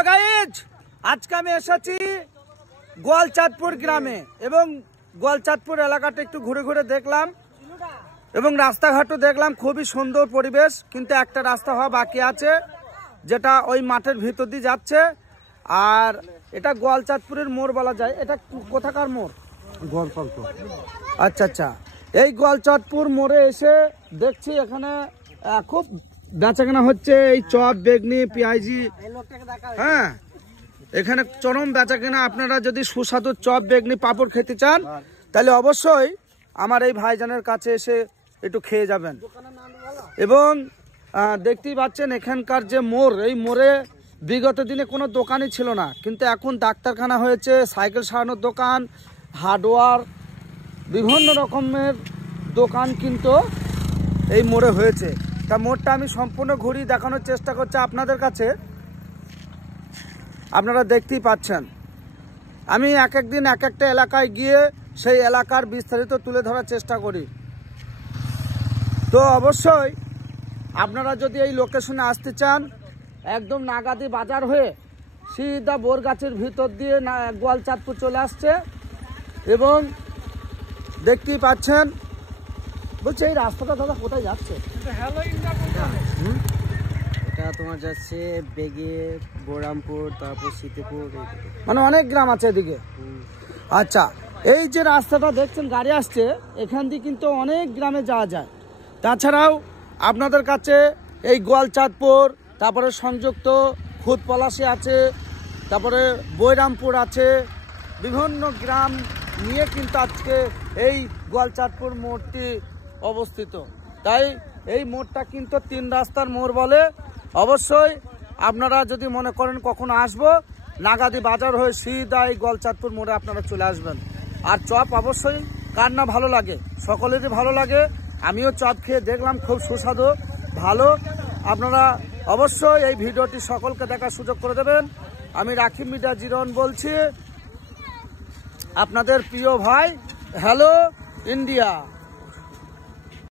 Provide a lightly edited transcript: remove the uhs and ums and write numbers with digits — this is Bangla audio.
হ্যালো গাইজ, আজকে আমি এসেছি গোয়ালচাঁদপুর গ্রামে এবং গোয়ালচাঁদপুর এলাকাটা একটু ঘুরে ঘুরে দেখলাম এবং রাস্তাঘাটও দেখলাম। খুবই সুন্দর পরিবেশ, কিন্তু একটা রাস্তা হওয়া বাকি আছে, যেটা ওই মাঠের ভিতর দিয়ে যাচ্ছে। আর এটা গোয়ালচাঁদপুরের মোড় বলা যায়। এটা কোথাকার মোড়? গোয়ালচাঁদপুর। আচ্ছা আচ্ছা, এই গোয়ালচাঁদপুর মোড়ে এসে দেখছি এখানে খুব বেচাকেনা হচ্ছে। এই চপ, বেগনি, পেঁয়াজি, হ্যাঁ, এখানে চরম বেচাকেনা। আপনারা যদি সুস্বাদু চপ, বেগনি, পাঁপড় খেতে চান তাহলে অবশ্যই আমার এই ভাইজানের কাছে এসে একটু খেয়ে যাবেন। এবং দেখতেই পাচ্ছেন এখানকার যে মোড়, এই মোড়ে বিগত দিনে কোনো দোকানই ছিল না, কিন্তু এখন ডাক্তারখানা হয়েছে, সাইকেল সারানোর দোকান, হার্ডওয়্যার, বিভিন্ন রকমের দোকান কিন্তু এই মোড়ে হয়েছে। তা মোড়টা আমি সম্পূর্ণ ঘুরি দেখানোর চেষ্টা করছি আপনাদের কাছে। আপনারা দেখতেই পাচ্ছেন আমি এক একদিন এক একটা এলাকায় গিয়ে সেই এলাকার বিস্তারিত তুলে ধরার চেষ্টা করি। তো অবশ্যই আপনারা যদি এই লোকেশনে আসতে চান, একদম নাগাদি বাজার হয়ে সিধা বোরগাছের ভিতর দিয়ে গোয়ালচাঁদপুর চলে আসছে। এবং দেখতেই পাচ্ছেন, বলছি এই রাস্তাটা দাদা কোথায় যাচ্ছে? এটা তোমার যাচ্ছে বেগে, বোরামপুর, তারপর সীতাপুর, মানে অনেক গ্রাম আছে এদিকে। আচ্ছা, এই যে রাস্তাটা দেখছেন গাড়ি আসছে, এখান দিয়ে কিন্তু অনেক গ্রামে যাওয়া যায়। তাছাড়াও আপনাদের কাছে এই গোয়ালচাঁদপুর, তারপরে সংযুক্ত খুদপলাশি আছে, তারপরে বৈরামপুর আছে, বিভিন্ন গ্রাম নিয়ে কিন্তু আজকে এই গোয়ালচাঁদপুর মোড়টি অবস্থিত। তাই এই মোড়টা কিন্তু 3 রাস্তার মোড় বলে। অবশ্যই আপনারা যদি মনে করেন কখনো আসবো, নাগাদি বাজার হয়ে সিধা এই গোয়ালচাঁদপুর মোড়ে আপনারা চলে আসবেন। আর চপ অবশ্যই কার না ভালো লাগে, সকলেরই ভালো লাগে। আমিও চপ খেয়ে দেখলাম, খুব সুস্বাদু, ভালো। আপনারা অবশ্যই এই ভিডিওটি সকলকে দেখার সুযোগ করে দেবেন। আমি রাকিব মিডিয়া জিরন বলছি, আপনাদের প্রিয় ভাই। Hello India.